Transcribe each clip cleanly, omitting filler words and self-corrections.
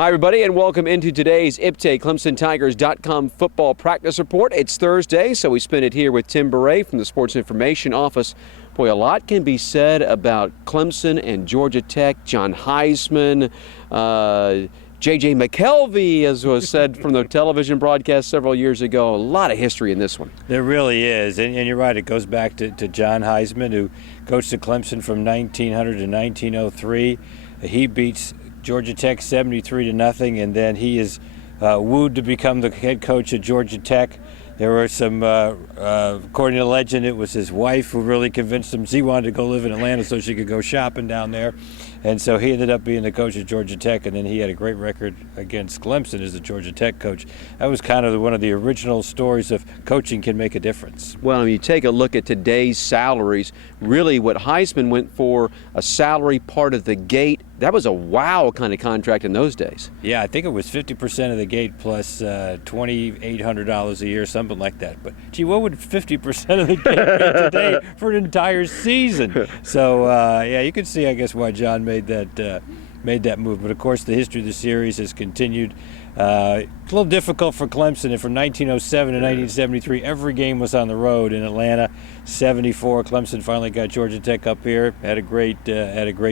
Hi, everybody, and welcome into today's ClemsonTigers.com football practice report. It's Thursday, so we spend it here with Tim Beret from the Sports Information Office. Boy, a lot can be said about Clemson and Georgia Tech. John Heisman, J.J. McKelvey, as was said from the television broadcast several years ago. A lot of history in this one. There really is, and you're right. It goes back to John Heisman, who coached at Clemson from 1900 to 1903. He beats Georgia Tech 73-0, and then he is wooed to become the head coach at Georgia Tech. There were some, according to legend, it was his wife who really convinced him he wanted to go live in Atlanta so she could go shopping down there. And so he ended up being the coach at Georgia Tech, and then he had a great record against Clemson as the Georgia Tech coach. That was kind of one of the original stories of coaching can make a difference. Well, when you take a look at today's salaries, really what Heisman went for, a salary part of the gate, that was a wow kind of contract in those days. Yeah, I think it was 50% of the gate plus $2,800 a year, something like that. But, gee, what would 50% of the gate be today for an entire season? So, yeah, you can see, I guess, why John made that move. But, of course, the history of the series has continued. A little difficult for Clemson. And from 1907 to 1973, every game was on the road in Atlanta. 74, Clemson finally got Georgia Tech up here, had a great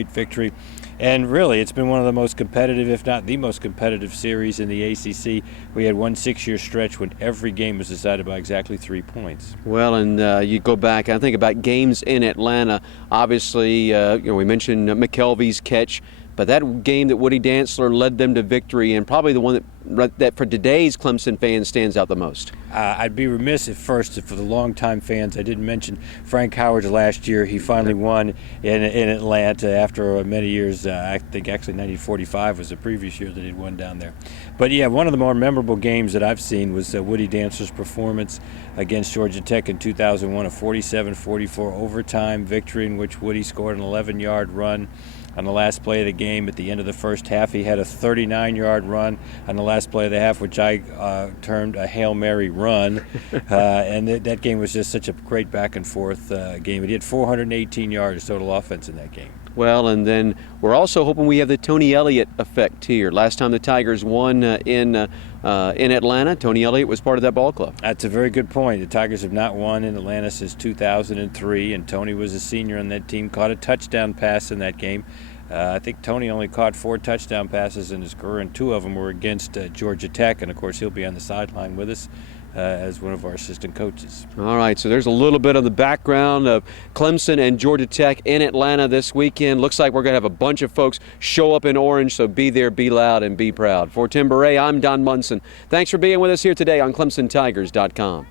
victory. And really, it's been one of the most competitive, if not the most competitive series in the ACC. We had one 6-year stretch when every game was decided by exactly 3 points. Well, and you go back and think about games in Atlanta. Obviously, we mentioned McKelvey's catch, but that game that Woody Dantzler led them to victory, and probably the one that for today's Clemson fans stands out the most. I'd be remiss at first if for the longtime fans I didn't mention Frank Howard's last year. He finally won in Atlanta after many years. I think actually 1945 was the previous year that he'd won down there. But yeah, one of the more memorable games that I've seen was Woody Dantzler's performance against Georgia Tech in 2001, a 47-44 overtime victory in which Woody scored an 11-yard run on the last play of the game. At the end of the first half, he had a 39-yard run on the last play of the half, which I termed a Hail Mary run. And that game was just such a great back-and-forth game. He had 418 yards total offense in that game. Well, and then we're also hoping we have the Tony Elliott effect here. Last time the Tigers won in Atlanta, Tony Elliott was part of that ball club. That's a very good point. The Tigers have not won in Atlanta since 2003, and Tony was a senior on that team, caught a touchdown pass in that game. I think Tony only caught 4 touchdown passes in his career, and 2 of them were against Georgia Tech, and of course he'll be on the sideline with us as one of our assistant coaches. All right, so there's a little bit of the background of Clemson and Georgia Tech in Atlanta this weekend. Looks like we're going to have a bunch of folks show up in orange, so be there, be loud, and be proud. For Tim Beret, I'm Don Munson. Thanks for being with us here today on ClemsonTigers.com.